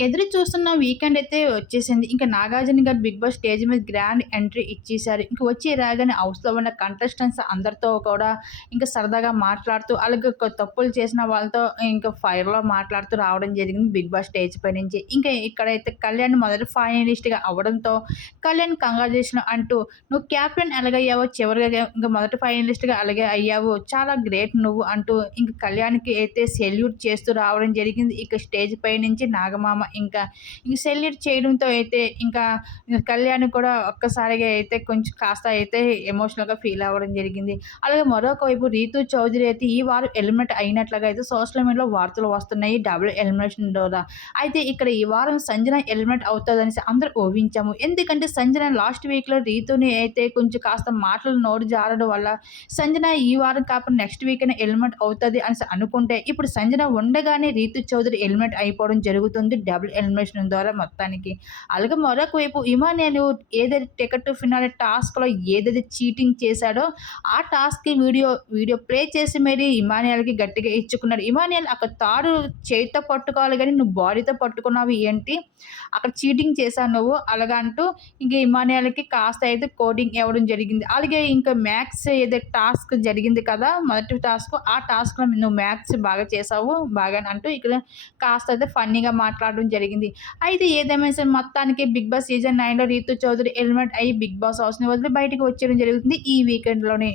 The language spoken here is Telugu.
ఎదురు చూస్తున్న వీకెండ్ అయితే వచ్చేసింది. ఇంకా నాగార్జున గారు 'బిగ్ బాస్' స్టేజ్ మీద గ్రాండ్ ఎంట్రీ ఇచ్చేసారు. ఇంక వచ్చి రాగానే హౌస్‌లో ఉన్న కంటెస్టెంట్స్ అందరితో కూడా ఇంకా సరదాగా మాట్లాడుతూ, అలాగే తప్పులు చేసిన వాళ్ళతో ఇంకా ఫైర్‌లో మాట్లాడుతూ రావడం జరిగింది 'బిగ్ బాస్' స్టేజ్ పై నుంచి. ఇంకా ఇక్కడైతే కళ్యాణ్ మొదటి ఫైనలిస్ట్‌గా అవ్వడంతో కళ్యాణ్ కంగ్రాచులేషన్ అంటూ "నువ్వు క్యాప్టెన్ ఎలాగయ్యావో చివరిగా ఇంకా మొదటి ఫైనలిస్ట్‌గా అలాగే అయ్యావు. చాలా గ్రేట్ నువ్వు" అంటూ ఇంక కళ్యాణ్‌కి అయితే సెల్యూట్ చేస్తూ రావడం జరిగింది. ఇక స్టేజ్ పై నుంచి నాగమామ ఇంకా ఇంక సెల్యూట్ చేయడంతో అయితే ఇంకా కళ్యాణ్ కూడా ఒక్కసారిగా అయితే కొంచెం కాస్త అయితే ఎమోషనల్‌గా ఫీల్ అవ్వడం జరిగింది. అలాగే మరొక వైపు రీతు చౌదరి అయితే ఈ వారం ఎలిమినేట్ అయినట్లుగా అయితే సోషల్ మీడియాలో వార్తలు వస్తున్నాయి డబుల్ ఎలిమినేషన్ ద్వారా. అయితే ఇక్కడ ఈ వారం సంజన ఎలిమినేట్ అవుతుందనేసి అందరూ ఊహించాము. ఎందుకంటే సంజన లాస్ట్ వీక్‌లో రీతుని అయితే కొంచెం కాస్త మాటలు నోరు జారడం వల్ల సంజన ఈ వారం కాకుండా నెక్స్ట్ వీక్ అయినా ఎలిమినేట్ అవుతుంది అనేసి అనుకుంటే ఇప్పుడు సంజన ఉండగానే రీతు చౌదరి ఎలిమినేట్ అయిపోవడం జరుగుతుంది డబుల్ ఎలిమినేషన్ ద్వారా మొత్తానికి. అలాగే మరొక వైపు ఇమాన్యుల్ ఏదైతే టికెట్ టు ఫినాలే టాస్క్‌లో ఏదైతే చీటింగ్ చేశాడో ఆ టాస్క్‌కి వీడియో వీడియో ప్లే చేసి మరి ఇమానియాలకి గట్టిగా ఇచ్చుకున్నాడు. ఇమానియల్ అక్కడ తాడు చేత్తో పట్టుకోవాలి కానీ నువ్వు బాడీతో పట్టుకున్నావు ఏంటి? అక్కడ చీటింగ్ చేశావు నువ్వు అలాగంటూ ఇంక ఇమాన్యుల్‌కి కాస్త అయితే కోడింగ్ ఇవ్వడం జరిగింది. అలాగే ఇంకా మ్యాథ్స్ ఏదైతే టాస్క్ జరిగింది కదా! మొదటి టాస్క్ ఆ టాస్క్‌లో నువ్వు మ్యాథ్స్ బాగా చేసావు బాగా అంటూ ఇక్కడ కాస్త అయితే ఫన్నీగా మాట్లాడు మాట్లాడడం జరిగింది. అయితే ఏదేమైనా సరే మొత్తానికి 'బిగ్ బాస్' సీజన్ నైన్లో రీతు చౌదరి ఎలిమెంట్ అయ్యి 'బిగ్ బాస్' హౌస్‌ని వదిలి బయటకు వచ్చేయడం జరుగుతుంది ఈ వీకెండ్‌లోనే.